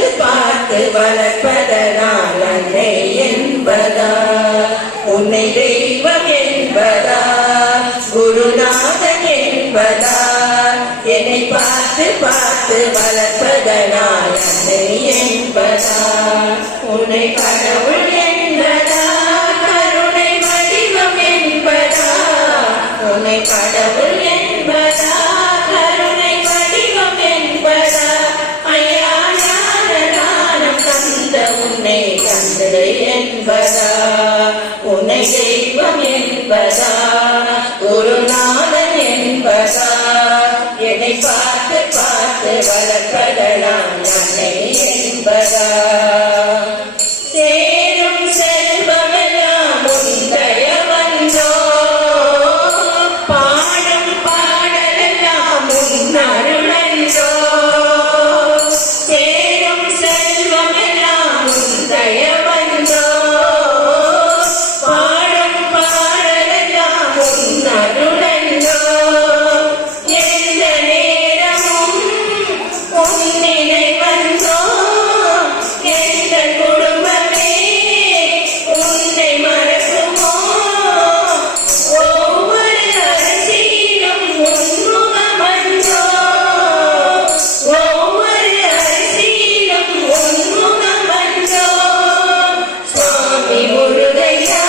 பார்த்து பார்த்து வளர்ப்பதனால் அன்னை என்பதா, உன்னை தெய்வம் என்பதா, குருநாதன் என்பதா, என்னை பார்த்து பார்த்து வளர்ப்பதனால் அன்னை என்பதா, உன்னை கடவுள் என்பதா, கருணை வடிவம் என்பதா, உன்னை கடவுள் என்பதா, கருணை வடிவம் என்பதா, ஐயா ஞானம் தந்த உன்னை தந்தை என்பதா, உன்னை தெய்வம் என்பதா, குருநாதன் என்பதா, என்னை பார்த்து பார்த்து வளர்ப்பதனால் அன்னை என்பதா, சேரும் செல்வமெல்லாம் உன் தயவன்றோ, பாடும் பாடலெல்லாம் உன் அருளன்றோ, சேரும் செல்வமெல்லாம் உன் தயவன்றோ, பாடும் பாடலெல்லாம் உன் அருளன்றோ, எந்த நேரமும் உன் நினைவன்றோ, எந்த குடும்பமே உன்னை மறக்குமோ, ஒவ்வொரு அரிசியிலும் உன் முகமன்றோ, ஒவ்வொரு அரிசியிலும் உன் முகமன்றோ, சுவாமி முருகையா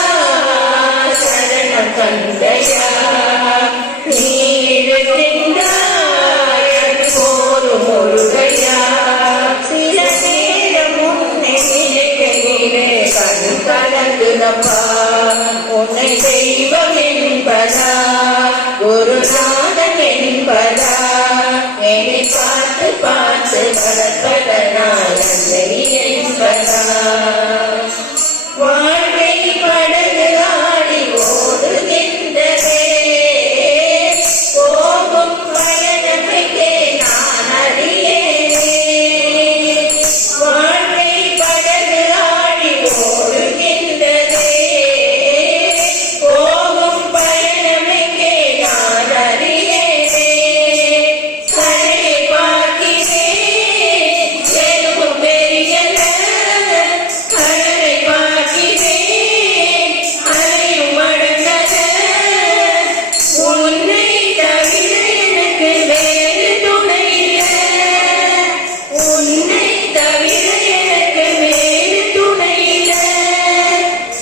சரணம் தந்தையா, நீ இருக்கின்றாய் அது போதும் முருகையா, சில நேரம் உன்னை நினைக்கையிலே கண் கலங்குதப்பா, உன்னை தெய்வம் என்பதா, குருநாதன் என்பதா, என்னை பார்த்து பார்த்து வளர்ப்பதனால் அன்னை என்பதா, வாழ்வை படகு ஆடி ஓடுகின்றதே, போகும் பயணமைக்கே நான் அறியேனே, வாழ்வை படகு ஆடி ஓடுகின்றதே, போகும் பயணமைக்கே நான் அறியேனே, கரையை பார்க்கிறேன் எதுவும் தெரியல, கடலை பார்க்கிறேன் அலையும் அடங்கல, உன்னை தவிர எனக்கு வேறு துணை இல்ல, உன்னை தவிர எனக்கு வேறு துணை இல்ல,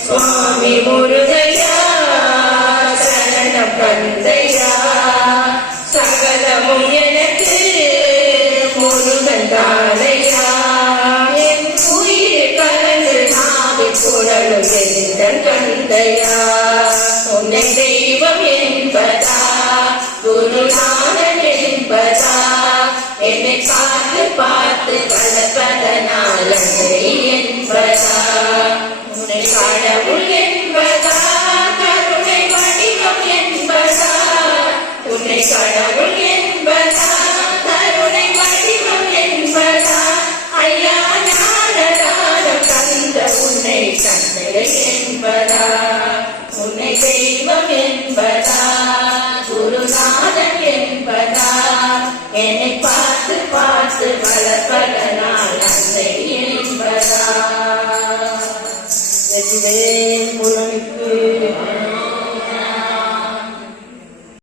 சுவாமி முருகையா சரணம் தந்தையா, சகலமும் எனக்கு முருகன் தானையா, என் உயிர் கலந்து நாவில் குரலும் எந்தன் தந்தையா, உன்னை தெய்வம் என்பதா, குருநாதன் என்பதா, என்னை பார்த்து பார்த்து வளர்ப்பதனால் அன்னை என்பதா, உன்னை கடவுள் என்பதா, கருணை வடிவம் என்பதா, உன்னை கடவுள் என்பதா, கருணை வடிவம் என்பதா, ஐயா ஞானம் தந்த உன்னை தந்தை என்பதா, உன்னை தெய்வம் என்பதா, குருநாதன் என்பதா, என்னை